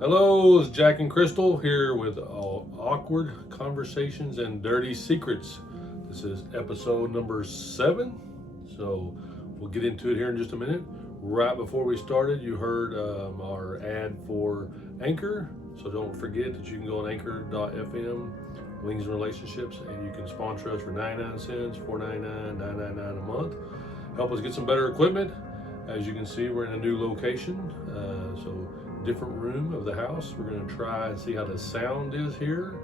Hello, it's Jack and Crystal here with Awkward Conversations and Dirty Secrets. This is episode number 7. So we'll get into it here in just a minute. Right before we started, you heard our ad for Anchor. So don't forget that you can go on anchor.fm, Wings and Relationships, and you can sponsor us for 99 cents, $4.99, $9.99 a month. Help us get some better equipment. As you can see, we're in a new location. So different room of the house. We're going to try and see how the sound is here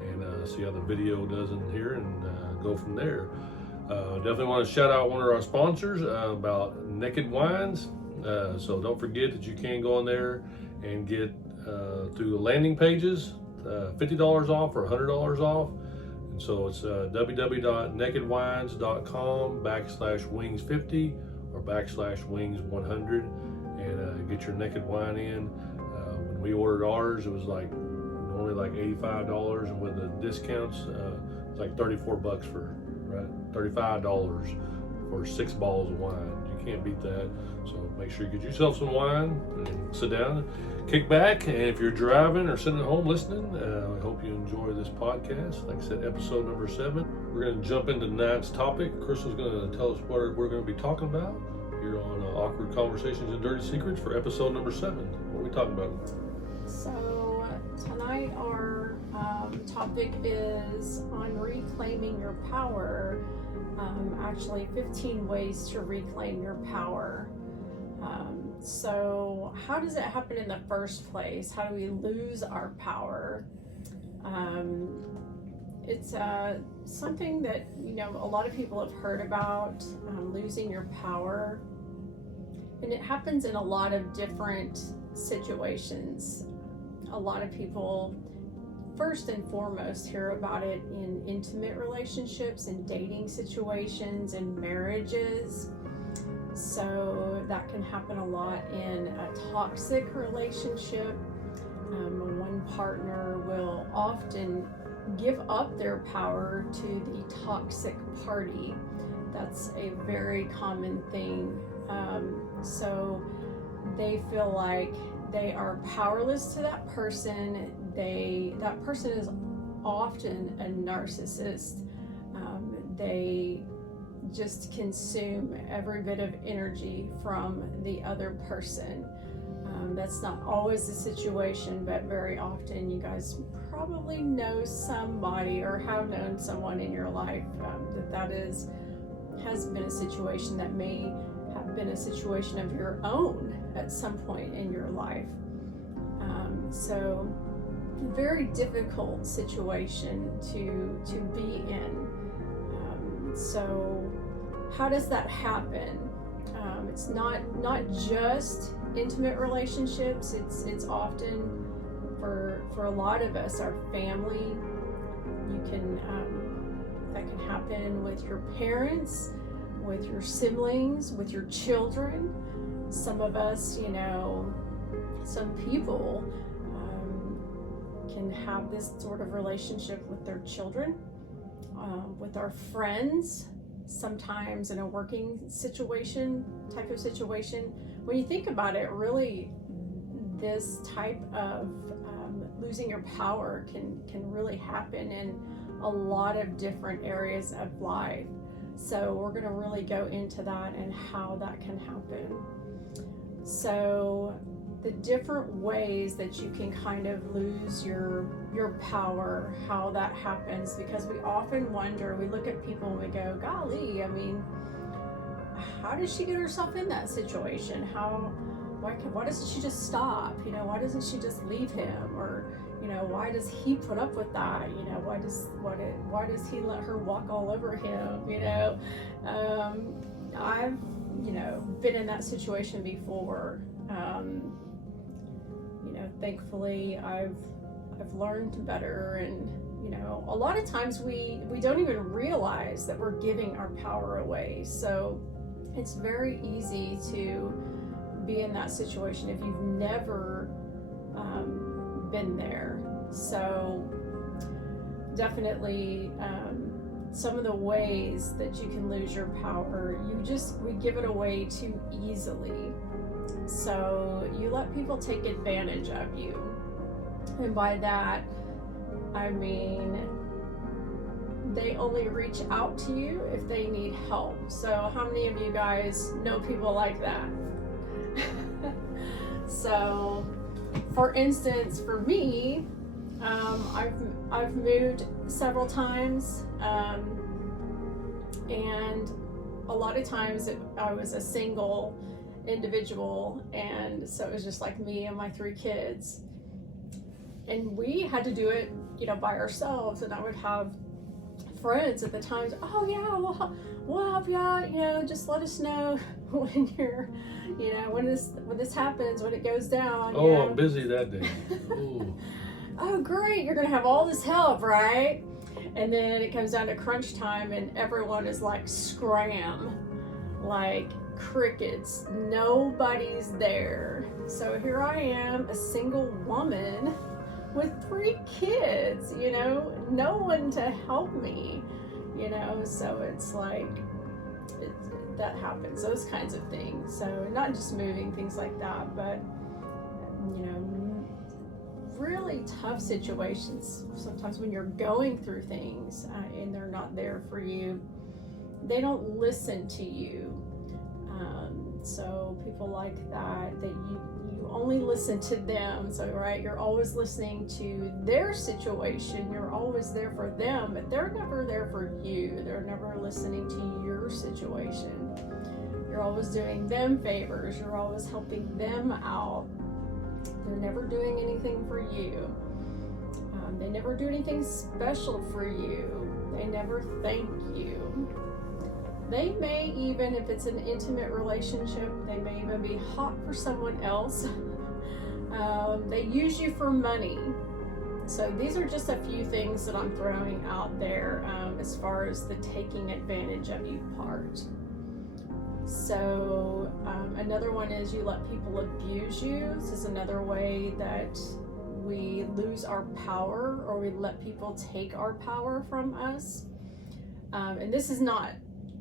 and see how the video does in here and go from there. Definitely want to shout out one of our sponsors about Naked Wines. So don't forget that you can go on there and get through the landing pages $50 off or $100 off. And so it's www.nakedwines.com/wings50 or /wings100 and get your naked wine in. When we ordered ours, it was normally like $85, and with the discounts, it's like $34 for $35 for 6 bottles of wine. You can't beat that. So make sure you get yourself some wine and sit down, kick back, and if you're driving or sitting at home listening, I hope you enjoy this podcast. Like I said, episode number 7. We're going to jump into tonight's topic. Crystal's going to tell us what we're going to be talking about here on Awkward Conversations and Dirty Secrets for episode number 7. What are we talking about? So tonight our topic is on reclaiming your power. Actually 15 ways to reclaim your power. So how does it happen in the first place? How do we lose our power? It's something that a lot of people have heard about, losing your power, and it happens in a lot of different situations. A lot of people first and foremost hear about it in intimate relationships and dating situations and marriages. So that can happen a lot in a toxic relationship. One partner will often give up their power to the toxic party. That's a very common thing. So they feel like they are powerless to that person. That person is often a narcissist. They just consume every bit of energy from the other person. That's not always the situation, but very often you guys probably know somebody or have known someone in your life has been a situation that may have been a situation of your own at some point in your life. So very difficult situation to be in. So how does that happen? It's not just intimate relationships. It's often for a lot of us, our family. That can happen with your parents, with your siblings, with your children. Some of us, some people can have this sort of relationship with their children, with our friends, sometimes in a working type of situation. When you think about it, really, this type of losing your power can really happen in a lot of different areas of life. So we're going to really go into that and how that can happen. So the different ways that you can kind of lose your power, how that happens, because we often wonder, we look at people and we go, golly, how did she get herself in that situation? Why doesn't she just stop? Why doesn't she just leave him? Or, why does he put up with that? Why does he let her walk all over him? I've, been in that situation before. Thankfully I've learned better, and a lot of times we don't even realize that we're giving our power away. So it's very easy to be in that situation if you've never been there. So definitely some of the ways that you can lose your power, we give it away too easily. So you let people take advantage of you. And by that, I mean they only reach out to you if they need help. So how many of you guys know people like that? So, for instance, for me, I've moved several times, and a lot of times I was a single individual, and so it was just like me and my 3 kids, and we had to do it, by ourselves. And I would have friends at the times, oh yeah, we'll help you out, just let us know when you're, when this happens, when it goes down. Oh, I'm busy that day. Oh great, you're gonna have all this help, right? And then it comes down to crunch time and everyone is like scram, like crickets, nobody's there. So here I am, a single woman with 3 kids, no one to help me, so it's like, that happens, those kinds of things. So not just moving, things like that, but, really tough situations. Sometimes when you're going through things and they're not there for you, they don't listen to you. So people like that you only listen to them. So, right, you're always listening to their situation. You're always there for them, but they're never there for you. They're never listening to your situation. You're always doing them favors. You're always helping them out. They're never doing anything for you. They never do anything special for you. They never thank you. They may even, if it's an intimate relationship, they may even be hot for someone else. They use you for money. So these are just a few things that I'm throwing out there as far as the taking advantage of you part. So another one is you let people abuse you. This is another way that we lose our power, or we let people take our power from us. And this is not,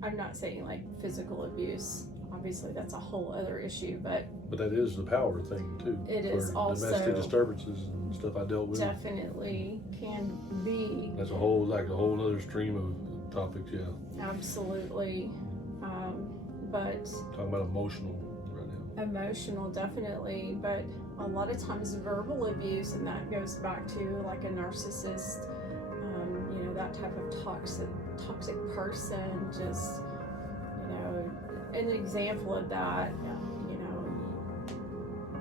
I'm not saying like physical abuse. Obviously, that's a whole other issue, but that is the power thing too. It is also domestic disturbances and stuff I dealt with. Definitely can be. That's a whole other stream of topics. Yeah. Absolutely, but talking about emotional right now. Emotional, definitely, but a lot of times verbal abuse, and that goes back to like a narcissist. That type of toxic person, just, an example of that,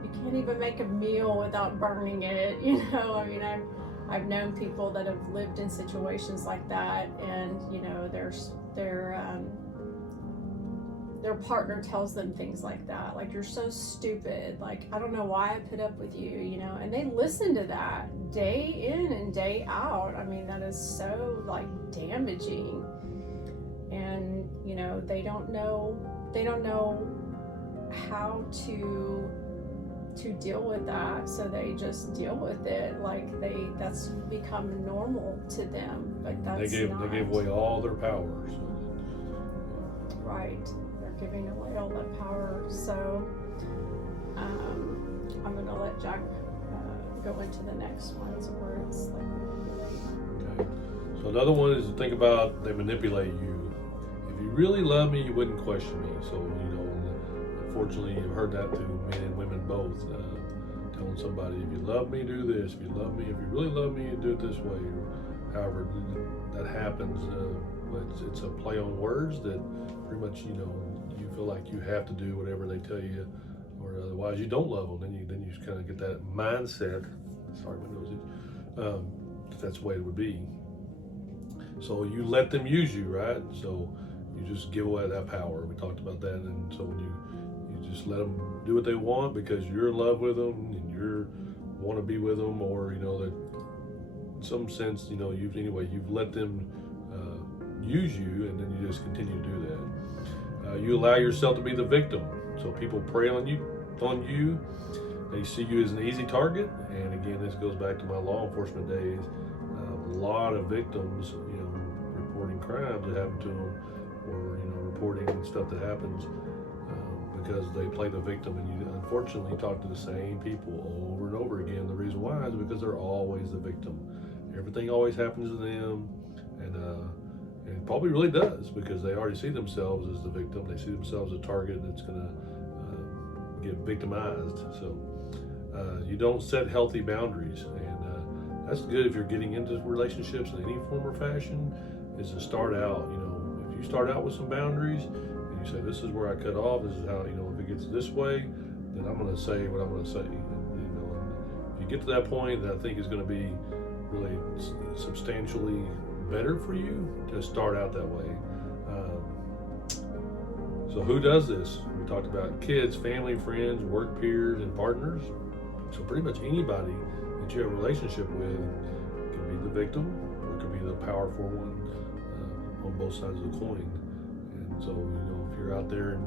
you can't even make a meal without burning it, I mean, I've known people that have lived in situations like that, and, their partner tells them things like that, like, you're so stupid, like, I don't know why I put up with you, and they listen to that day in and day out. I mean, that is so, like, damaging, and, they don't know how to deal with that, so they just deal with it, like, that's become normal to them, but that's they gave away all their power, so. Right. Giving away all that power. So I'm going to let Jack go into the next one, so where it's like. Okay. So another one is to think about, they manipulate you. If you really love me, you wouldn't question me. So, unfortunately, you've heard that through men and women both. Telling somebody, if you love me, do this. If you really love me, you do it this way. Or however that happens. But it's a play on words that pretty much, you feel like you have to do whatever they tell you, or otherwise you don't love them. Then you kind of get that mindset. Sorry, my nose is. That's the way it would be. So you let them use you, right? So you just give away that power. We talked about that, and so when you just let them do what they want because you're in love with them and you want to be with them, or that in some sense, you've let them use you, and then you just continue to do that. You allow yourself to be the victim. So people prey on you. They see you as an easy target. And again, this goes back to my law enforcement days. A lot of victims, reporting crimes that happen to them, or reporting stuff that happens. because they play the victim, and you unfortunately talk to the same people over and over again. The reason why is because they're always the victim. Everything always happens to them, and it probably really does, because they already see themselves as the victim. They see themselves as a target that's going to get victimized. So you don't set healthy boundaries, and that's good if you're getting into relationships in any form or fashion. Is to start out. If you start out with some boundaries, and you say, this is where I cut off. This is how, if it gets this way, then I'm going to say what I'm going to say. And if you get to that point, that I think is going to be really substantially better for you to start out that way. So who does this? We talked about kids, family, friends, work peers, and partners. So pretty much anybody that you have a relationship with can be the victim or can be the powerful one on both sides of the coin. And so, if you're out there and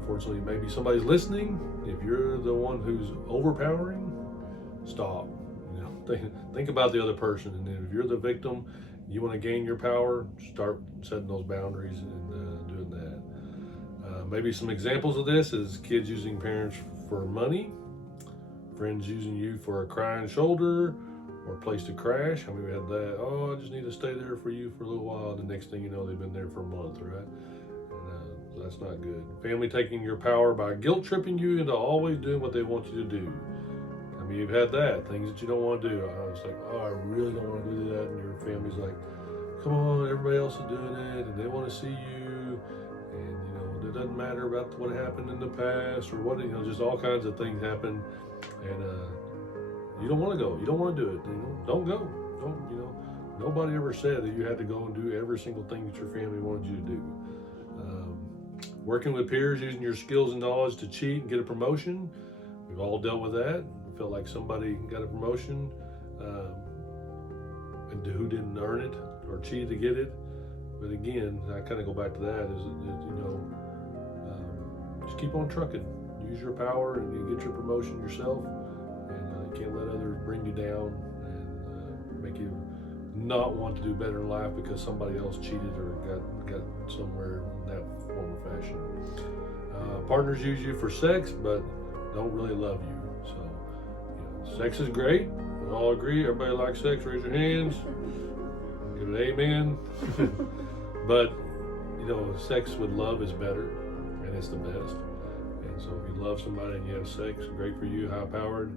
unfortunately maybe somebody's listening, if you're the one who's overpowering, stop. Think about the other person, and if you're the victim, you want to gain your power, start setting those boundaries and doing that. Maybe some examples of this is kids using parents for money, friends using you for a crying shoulder or a place to crash. We had that. Oh, I just need to stay there for you for a little while. The next thing you know, they've been there for a month, right? And that's not good. Family taking your power by guilt tripping you into always doing what they want you to do. You've had that, things that you don't want to do. I was like, oh, I really don't want to do that. And your family's like, come on, everybody else is doing it, and they want to see you. And, it doesn't matter about what happened in the past or what, just all kinds of things happen. And you don't want to go. You don't want to do it. Don't go. Nobody ever said that you had to go and do every single thing that your family wanted you to do. Working with peers, using your skills and knowledge to cheat and get a promotion. We've all dealt with that. Felt like somebody got a promotion and who didn't earn it or cheated to get it. But again, I kind of go back to that just keep on trucking. Use your power and you get your promotion yourself, and you can't let others bring you down and make you not want to do better in life because somebody else cheated or got somewhere in that form or fashion. Partners use you for sex but don't really love you. Sex is great. We all agree. Everybody likes sex. Raise your hands. Give it amen. But, sex with love is better, and it's the best. And so if you love somebody and you have sex, great for you, high-powered.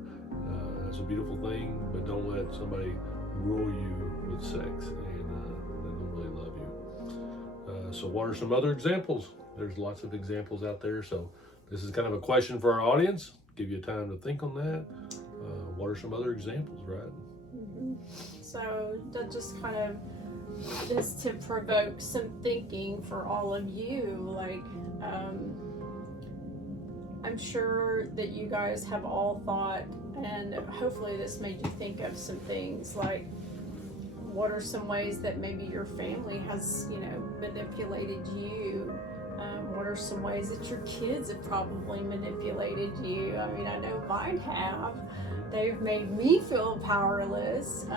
That's a beautiful thing, but don't let somebody rule you with sex, and they don't really love you. So what are some other examples? There's lots of examples out there. So this is kind of a question for our audience. Give you time to think on that. What are some other examples, right? Mm-hmm. So that just kind of is to provoke some thinking for all of you. I'm sure that you guys have all thought, and hopefully this made you think of some things like, what are some ways that maybe your family has, manipulated you? What are some ways that your kids have probably manipulated you? I know mine have. They've made me feel powerless.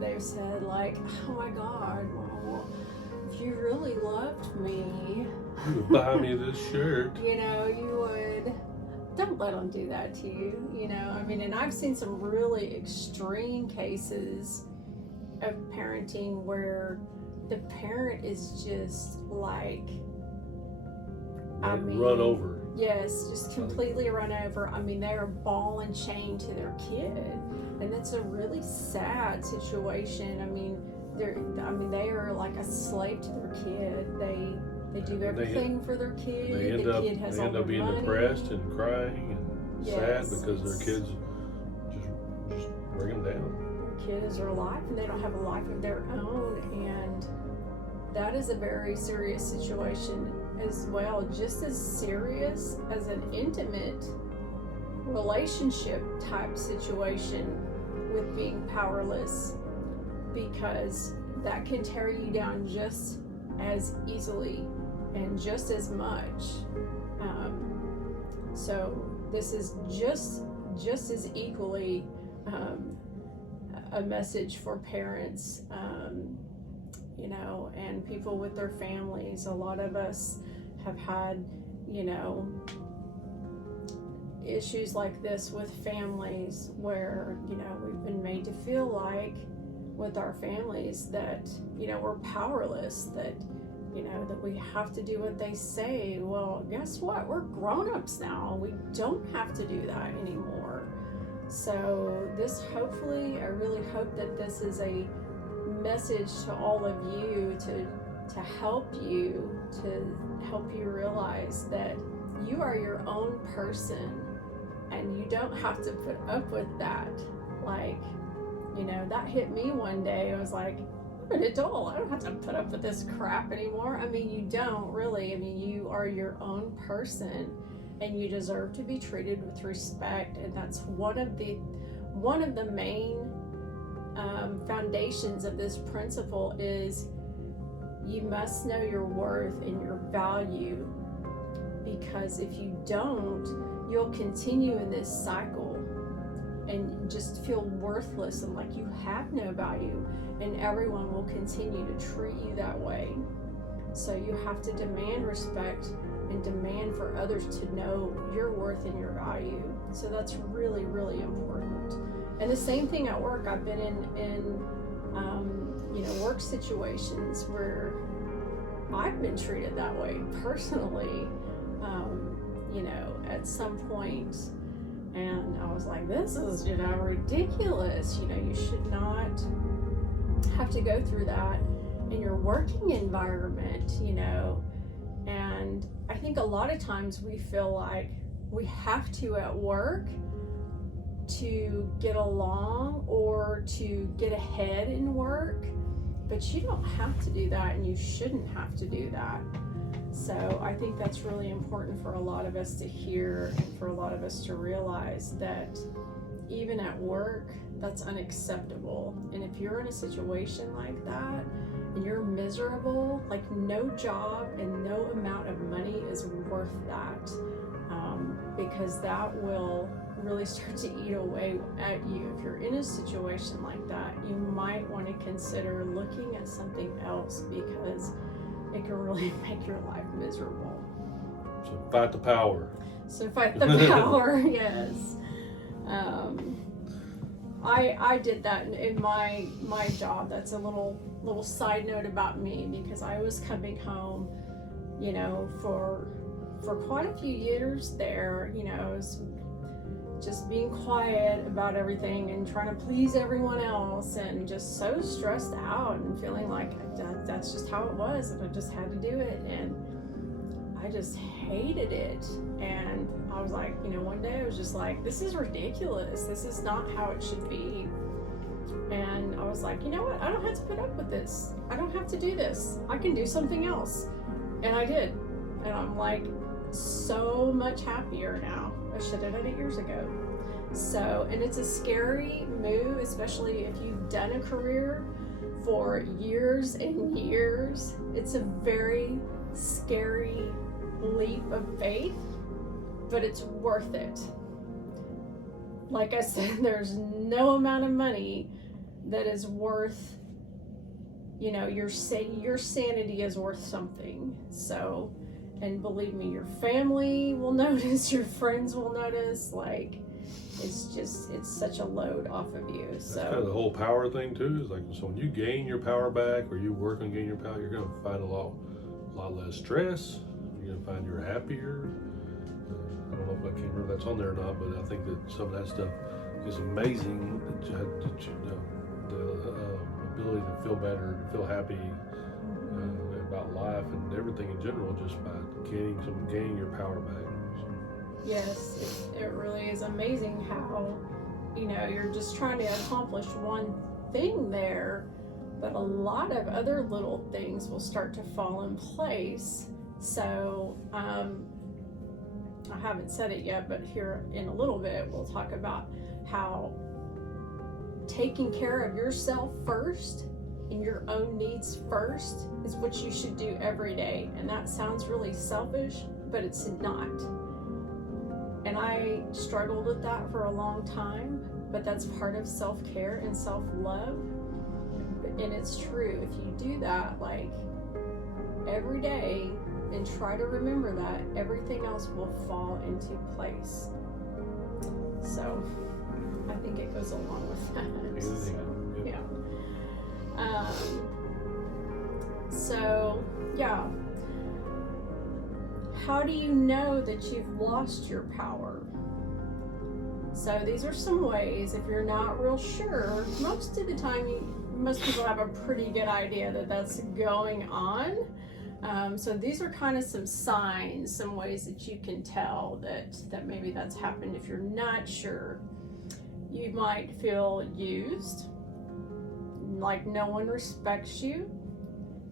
They've said like, oh my God, well, if you really loved me, you would buy me this shirt. You would. Don't let them do that to you. And I've seen some really extreme cases of parenting where the parent is just like, run over. Yes, just completely run over. They are ball and chain to their kid, and it's a really sad situation. They are like a slave to their kid. They do everything for their kid. They end up being depressed and crying and sad because their kids just bring them down. Their kids are alive and they don't have a life of their own, and that is a very serious situation as well, just as serious as an intimate relationship type situation with being powerless, because that can tear you down just as easily and just as much. So this is just as equally a message for parents, and people with their families. A lot of us have had you know, issues like this with families where, you know, we've been made to feel like with our families that, you know, we're powerless, that, you know, that we have to do what they say. Well, guess what? We're grown-ups now. We don't have to do that anymore. So this, hopefully, I really hope that this is a message to all of you to help you realize that you are your own person and you don't have to put up with that. Like, you know, that hit me one day. I was like, I'm an adult. I don't have to put up with this crap anymore. I mean, you don't really. I mean, you are your own person and you deserve to be treated with respect. And that's one of the main foundations of this principle is you must know your worth and your value, because if you don't, you'll continue in this cycle and just feel worthless and like you have no value, and everyone will continue to treat you that way. So you have to demand respect and demand for others to know your worth and your value. So that's really, really important. And the same thing at work. I've been in you know, work situations where I've been treated that way personally, you know, at some point. And I was like, this is, you know, ridiculous. You know, you should not have to go through that in your working environment, you know. And I think a lot of times we feel like we have to at work to get along or to get ahead in work, but you don't have to do that, and you shouldn't have to do that. So I think that's really important for a lot of us to hear and for a lot of us to realize that even at work, that's unacceptable. And if you're in a situation like that and you're miserable, like no job and no amount of money is worth that, because that will really start to eat away at you. If you're in a situation like that, you might want to consider looking at something else, because it can really make your life miserable. So fight the power. So fight the power, yes. I did that in my job. That's a little side note about me, because I was coming home, you know, for quite a few years there, you know, I was just being quiet about everything and trying to please everyone else, and just so stressed out and feeling like that's just how it was, and I just had to do it, and I just hated it. And I was like, you know, one day I was just like, this is ridiculous. This is not how it should be. And I was like, you know what? I don't have to put up with this. I don't have to do this. I can do something else. And I did. And I'm like so much happier now. I should have done it years ago. So, and it's a scary move, especially if you've done a career for years and years. It's a very scary leap of faith, but it's worth it. Like I said, there's no amount of money that is worth, you know, your sanity is worth something. So, and believe me, your family will notice, your friends will notice. Like, it's such a load off of you. So that's kind of the whole power thing too. Is like, so when you gain your power back, or you work on gaining your power, you're going to find a lot less stress. You're going to find you're happier. I don't know if I can't remember if that's on there or not, but I think that some of that stuff is amazing. That you know, the ability to feel better, to feel happy about life and everything in general, just by gaining your power back. So. Yes, it really is amazing how, you know, you're just trying to accomplish one thing there, but a lot of other little things will start to fall in place. So, I haven't said it yet, but here in a little bit, we'll talk about how taking care of yourself first and your own needs first is what you should do every day. And that sounds really selfish, but it's not. And I struggled with that for a long time, but that's part of self-care and self-love. And it's true. If you do that, like every day, and try to remember that, everything else will fall into place. So I think it goes along with that. Yeah. So yeah. How do you know that you've lost your power? So these are some ways, if you're not real sure, most of the time most people have a pretty good idea that that's going on. So these are kind of some signs, some ways that you can tell that maybe that's happened if you're not sure. You might feel used, like no one respects you,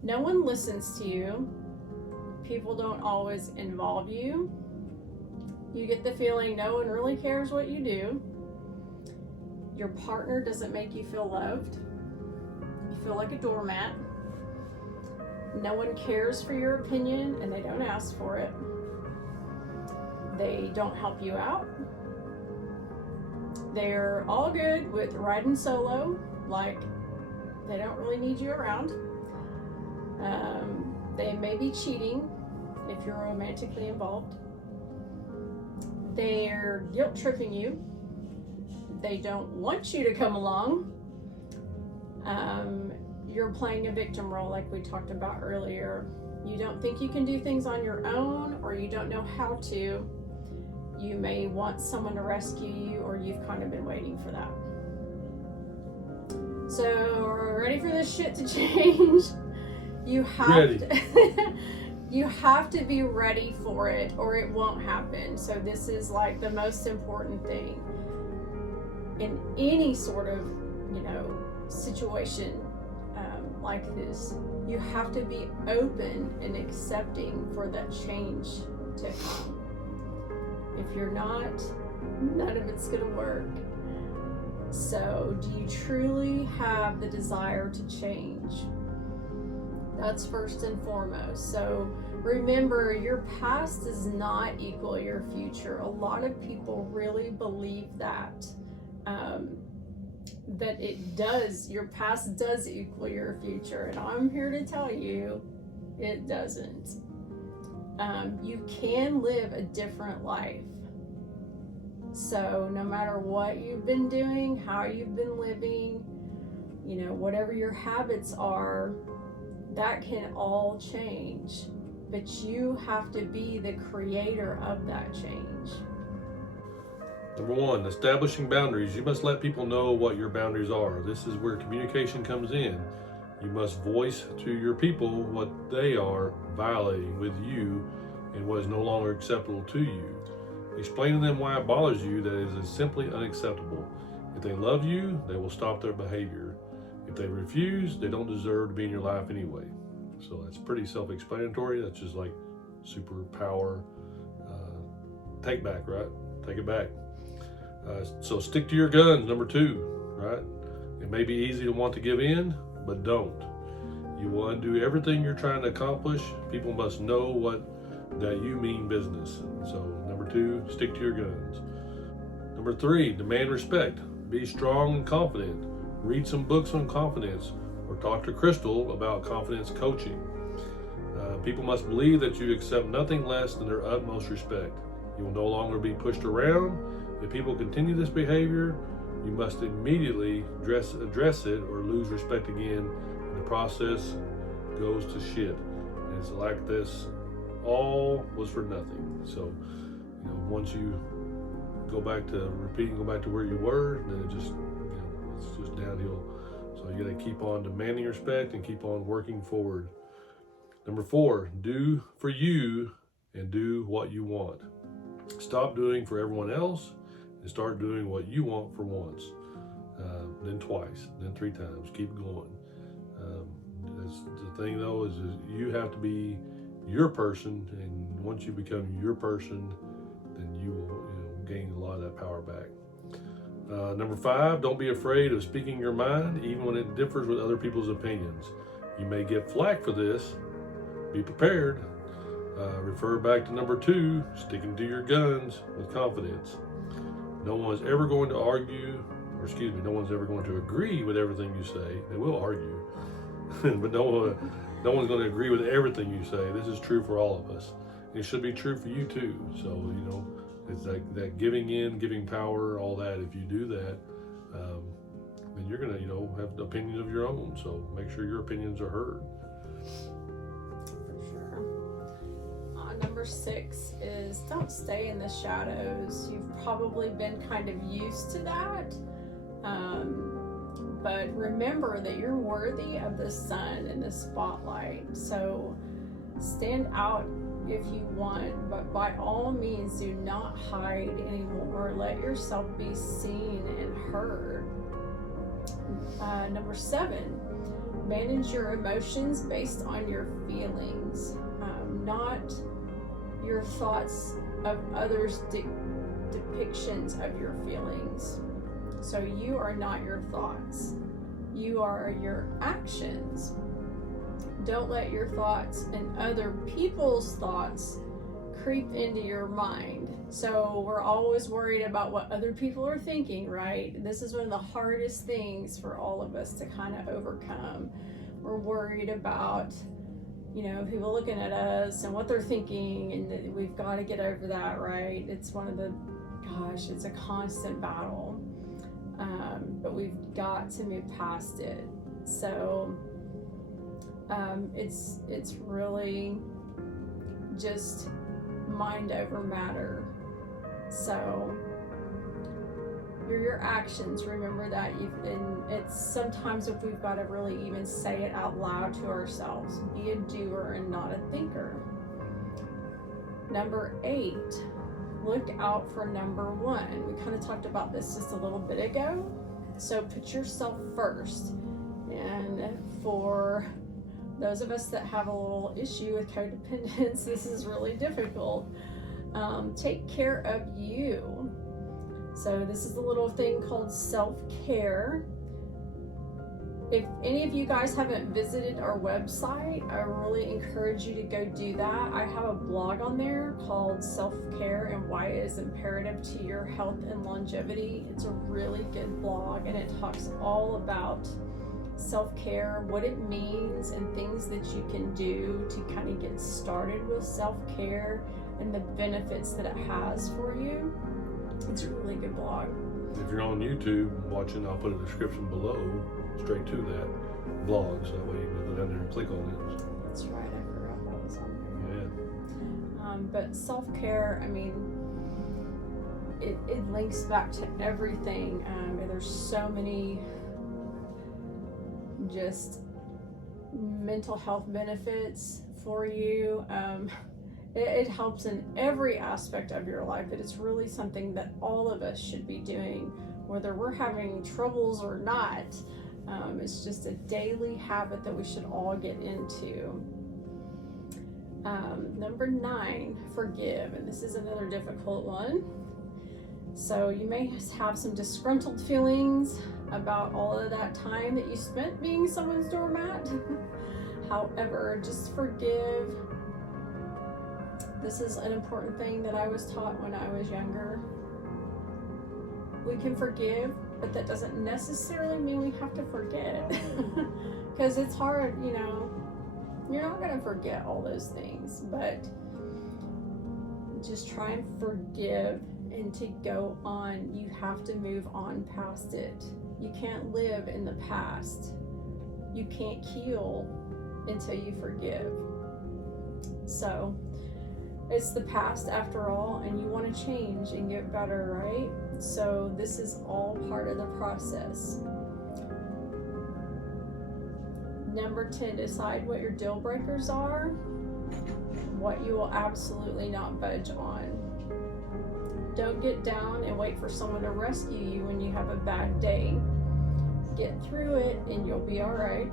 no one listens to you, people don't always involve you. You get the feeling no one really cares what you do. Your partner doesn't make you feel loved. You feel like a doormat. No one cares for your opinion and they don't ask for it. They don't help you out. They're all good with riding solo, like they don't really need you around. They may be cheating if you're romantically involved. They're guilt tripping you. They don't want you to come along. You're playing a victim role like we talked about earlier. You don't think you can do things on your own, or you don't know how to. You may want someone to rescue you, or you've kind of been waiting for that. So, ready for this shit to change? You have to, you have to be ready for it, or it won't happen. So this is like the most important thing in any sort of, situation like this. You have to be open and accepting for that change to come. If you're not, none of it's gonna work. So do you truly have the desire to change? That's first and foremost. So remember, your past does not equal your future. A lot of people really believe that. That it does, your past does equal your future. And I'm here to tell you, it doesn't. You can live a different life. So no matter what you've been doing, how you've been living, whatever your habits are, that can all change. But you have to be the creator of that change. Number 1, establishing boundaries. You must let people know what your boundaries are. This is where communication comes in. You must voice to your people what they are violating with you and what is no longer acceptable to you. Explain to them why it bothers you, that it is simply unacceptable. If they love you, they will stop their behavior. If they refuse, they don't deserve to be in your life anyway. So that's pretty self-explanatory. That's just like superpower. Take back, right? Take it back. So stick to your guns, number 2, right? It may be easy to want to give in, but don't. You will undo everything you're trying to accomplish. People must know that you mean business. So number 2, stick to your guns. Number 3, demand respect. Be strong and confident. Read some books on confidence, or talk to Crystal about confidence coaching. People must believe that you accept nothing less than their utmost respect. You will no longer be pushed around. If people continue this behavior, you must immediately address it or lose respect again, and the process goes to shit. And it's like this all was for nothing. So, once you go back to where you were, then it just, it's just downhill. So you gotta keep on demanding respect and keep on working forward. Number 4, do for you and do what you want. Stop doing for everyone else and start doing what you want for once, then twice, then 3 times. Keep going. That's the thing though, is you have to be your person, and once you become your person, then you will gain a lot of that power back. Number 5, don't be afraid of speaking your mind, even when it differs with other people's opinions. You may get flack for this. Be prepared. Refer back to number 2, sticking to your guns with confidence. No one's ever going to no one's ever going to agree with everything you say. They will argue, but no one's going to agree with everything you say. This is true for all of us. It should be true for you too. So, you know, it's like that giving in, giving power, all that. If you do that, then you're going to, you know, have opinions of your own. So make sure your opinions are heard. For sure. Number 6 is don't stay in the shadows. You've probably been kind of used to that. But remember that you're worthy of the sun and the spotlight. So stand out if you want, but by all means do not hide anymore. Let yourself be seen and heard. Number 7, manage your emotions based on your feelings, not your thoughts of others' depictions of your feelings. So you are not your thoughts. You are your actions. Don't let your thoughts and other people's thoughts creep into your mind. So we're always worried about what other people are thinking, right? This is one of the hardest things for all of us to kind of overcome. We're worried about, you know, people looking at us and what they're thinking, and we've got to get over that, right? It's one of the, gosh, it's a constant battle. But we've got to move past it. So it's really just mind over matter. So you're your actions. Remember that. And it's sometimes if we've got to really even say it out loud to ourselves. Be a doer and not a thinker. Number 8, look out for number 1. We kind of talked about this just a little bit ago. So put yourself first. And for those of us that have a little issue with codependence, this is really difficult. Take care of you. So this is a little thing called self-care. If any of you guys haven't visited our website, I really encourage you to go do that. I have a blog on there called Self-Care and Why It Is Imperative to Your Health and Longevity. It's a really good blog, and it talks all about self-care, what it means, and things that you can do to kind of get started with self-care and the benefits that it has for you. It's a really good blog. If you're on YouTube watching, I'll put a description below straight to that blog, so that way you can go down there and click on it. That's right, I forgot that was on there. Yeah. But self-care, I mean, it links back to everything. And there's so many just mental health benefits for you. It helps in every aspect of your life. It is really something that all of us should be doing, whether we're having troubles or not. It's just a daily habit that we should all get into. Number 9, forgive. And this is another difficult one. So you may have some disgruntled feelings about all of that time that you spent being someone's doormat. However, just forgive. This is an important thing that I was taught when I was younger. We can forgive, but that doesn't necessarily mean we have to forget. Because it's hard, you know, you're not going to forget all those things, but just try and forgive and to go on. You have to move on past it. You can't live in the past. You can't heal until you forgive. So it's the past after all, and you want to change and get better, right? So this is all part of the process. Number 10, decide what your deal breakers are, what you will absolutely not budge on. Don't get down and wait for someone to rescue you when you have a bad day. Get through it and you'll be all right.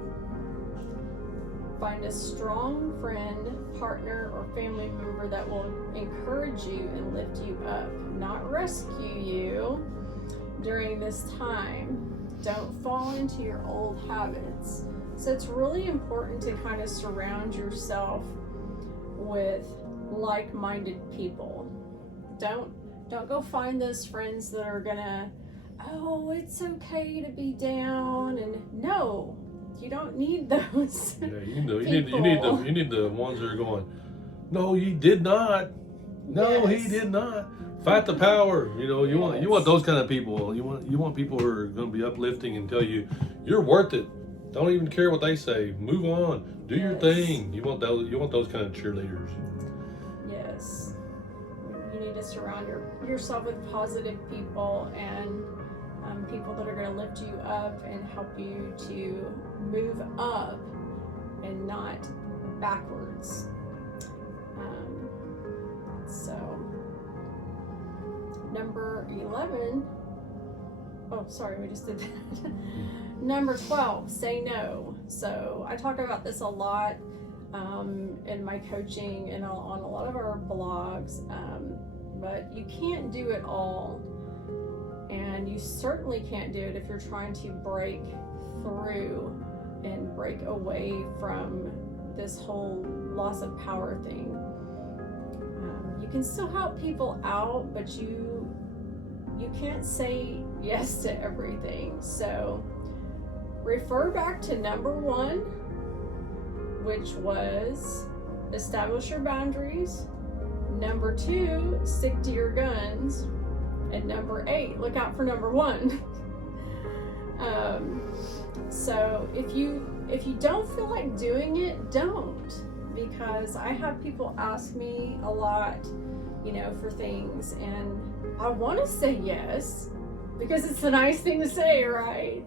Find a strong friend, partner, or family member that will encourage you and lift you up, not rescue you during this time. Don't fall into your old habits. So it's really important to kind of surround yourself with like-minded people. Don't go find those friends that are gonna, oh, it's okay to be down, and no, You don't need those. Yeah, you need the ones that are going, no, he did not. No, Yes. he did not. Fight the power. You want those kind of people. You want people who are going to be uplifting and tell you you're worth it. Don't even care what they say. Move on. Do your thing. You want those kind of cheerleaders. Yes. You need to surround yourself with positive people and people that are going to lift you up and help you to move up and not backwards. So number 11, oh sorry, we just did that. Number 12, say no. So I talk about this a lot in my coaching and on a lot of our blogs, but you can't do it all, and you certainly can't do it if you're trying to break through and break away from this whole loss of power thing. You can still help people out, but you can't say yes to everything. So refer back to number 1, which was establish your boundaries. Number 2, stick to your guns. And number 8, look out for number 1. So if you don't feel like doing it, don't. Because I have people ask me a lot, for things, and I want to say yes because it's a nice thing to say, right?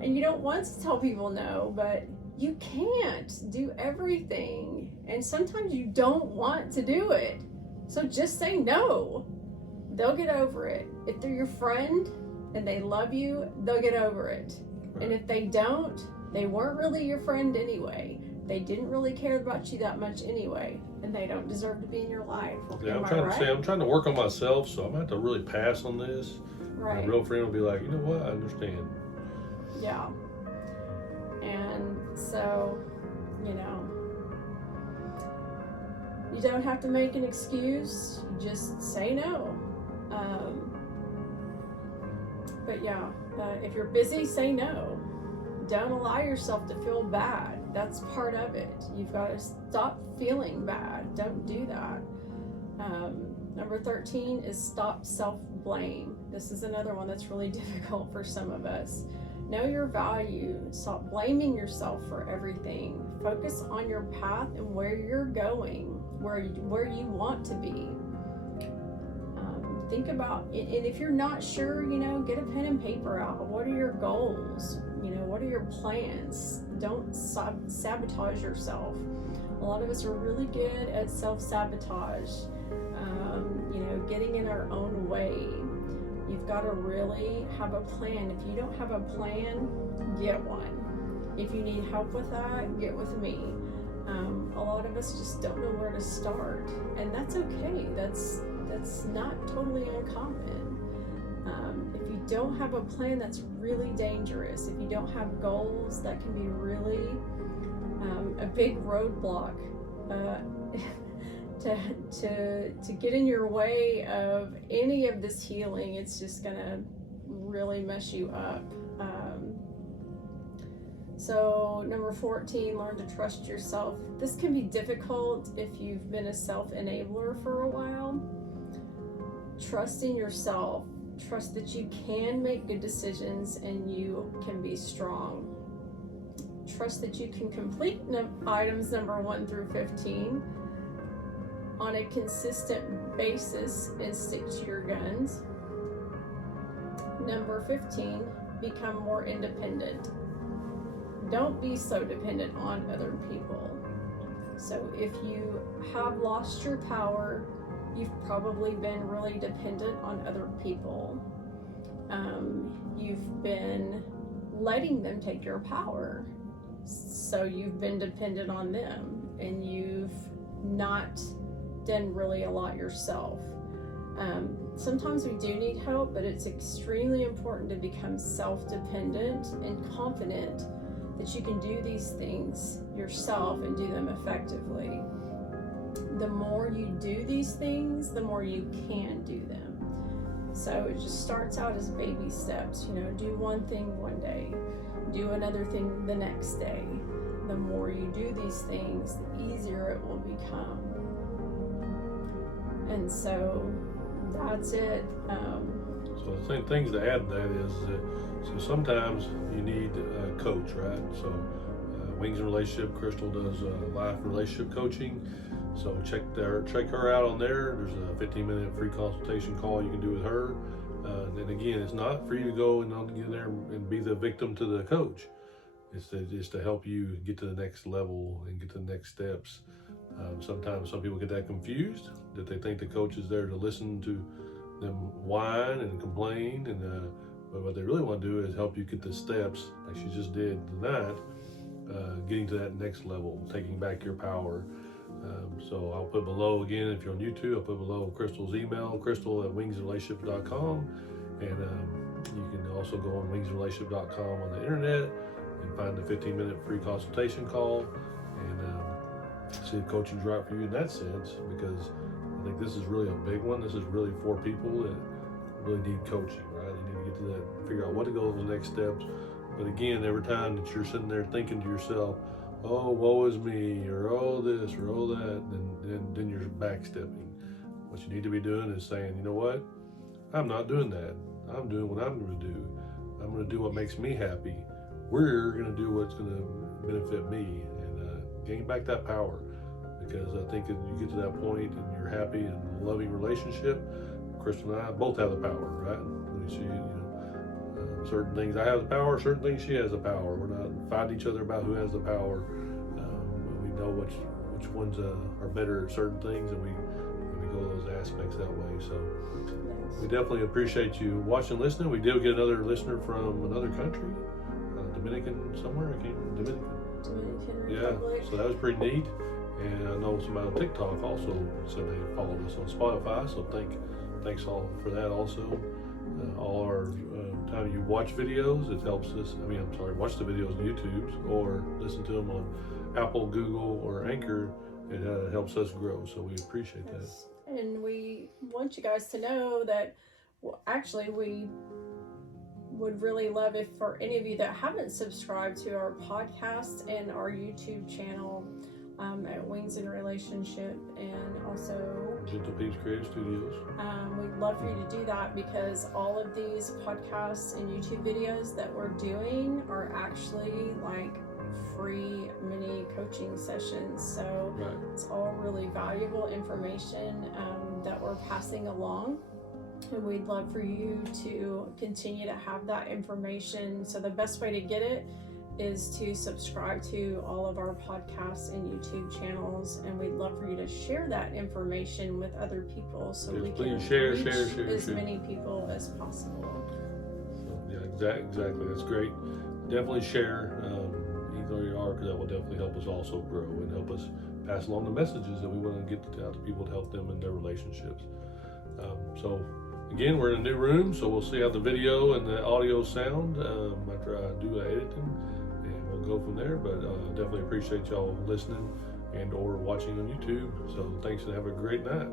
And you don't want to tell people no, but you can't do everything, and sometimes you don't want to do it. So just say no. They'll get over it. If they're your friend and they love you, they'll get over it. Right. And if they don't, they weren't really your friend anyway. They didn't really care about you that much anyway, and they don't deserve to be in your life. Yeah, I'm trying to work on myself, so I'm gonna have to really pass on this. Right. My real friend will be like, you know what, I understand. Yeah. And so, you don't have to make an excuse. You just say no. But yeah, if you're busy, say no. Don't allow yourself to feel bad. That's part of it. You've got to stop feeling bad. Don't do that. Number 13 is stop self-blame. This is another one that's really difficult for some of us. Know your value. Stop blaming yourself for everything. Focus on your path and where you're going, where you want to be. Think about it, and if you're not sure, get a pen and paper out. What are your goals? What are your plans? Don't sabotage yourself. A lot of us are really good at self-sabotage, getting in our own way. You've got to really have a plan. If you don't have a plan, get one. If you need help with that, get with me. A lot of us just don't know where to start, and that's okay. That's not totally uncommon. If you don't have a plan, that's really dangerous. If you don't have goals, that can be really a big roadblock to get in your way of any of this healing. It's just gonna really mess you up. So number 14, learn to trust yourself. This can be difficult if you've been a self-enabler for a while. Trust in yourself. Trust that you can make good decisions and you can be strong. Trust that you can complete items number 1 through 15 on a consistent basis and stick to your guns. Number 15, become more independent. Don't be so dependent on other people. So if you have lost your power, you've probably been really dependent on other people. You've been letting them take your power. So you've been dependent on them and you've not done really a lot yourself. Sometimes we do need help, but it's extremely important to become self-dependent and confident that you can do these things yourself and do them effectively. The more you do these things, the more you can do them. So it just starts out as baby steps, you know, do one thing one day, do another thing the next day. The more you do these things, the easier it will become. And so that's it. So the same things to add to that is that, so sometimes you need a coach, right? So Wings and Relationship, Crystal does life relationship coaching. So check her out on there. There's a 15-minute free consultation call you can do with her. And again, it's not for you to go and get in there and be the victim to the coach. It's to help you get to the next level and get to the next steps. Sometimes some people get that confused, that they think the coach is there to listen to them whine and complain, but what they really want to do is help you get the steps, like she just did tonight, getting to that next level, taking back your power. So I'll put below, again, if you're on YouTube, I'll put below Crystal's email, crystal@wingsrelationship.com, and you can also go on wingsrelationship.com on the internet and find the 15-minute free consultation call and see if coaching's right for you in that sense, because I think this is really a big one. This is really for people that really need coaching, right? You need to get to that, figure out what to go to the next steps. But again, every time that you're sitting there thinking to yourself, oh, woe is me, or oh this, or oh that, then you're backstepping. What you need to be doing is saying, you know what? I'm not doing that. I'm doing what I'm going to do. I'm going to do what makes me happy. We're going to do what's going to benefit me, and gain back that power. Because I think if you get to that point and you're happy in a loving relationship, Crystal and I both have the power, right? She, certain things I have the power, certain things she has the power. We're not fighting each other about who has the power. We know which ones are better at certain things, and we go those aspects that way. So we definitely appreciate you watching, listening. We did get another listener from another country, Dominican somewhere. Dominican Republic. Yeah, so that was pretty neat. And I know somebody on TikTok also said they followed us on Spotify, so thanks all for that also. All our time you watch videos, it helps us. Watch the videos on YouTube or listen to them on Apple, Google, or Anchor. It helps us grow, so we appreciate that. And we want you guys to know that, actually, we would really love if for any of you that haven't subscribed to our podcast and our YouTube channel, at Wings and Relationship, and also Peeps Creative Studios. We'd love for you to do that, because all of these podcasts and YouTube videos that we're doing are actually like free mini coaching sessions. So right. It's all really valuable information that we're passing along. And we'd love for you to continue to have that information. So the best way to get it is to subscribe to all of our podcasts and YouTube channels, and we'd love for you to share that information with other people, so we can share as many people as possible. So, yeah, exactly. That's great. Definitely share either you are, because that will definitely help us also grow and help us pass along the messages that we want to get out to people to help them in their relationships. So again, we're in a new room, so we'll see how the video and the audio sound after I do the editing. Go from there, but definitely appreciate y'all listening and or watching on YouTube. So thanks, and have a great night.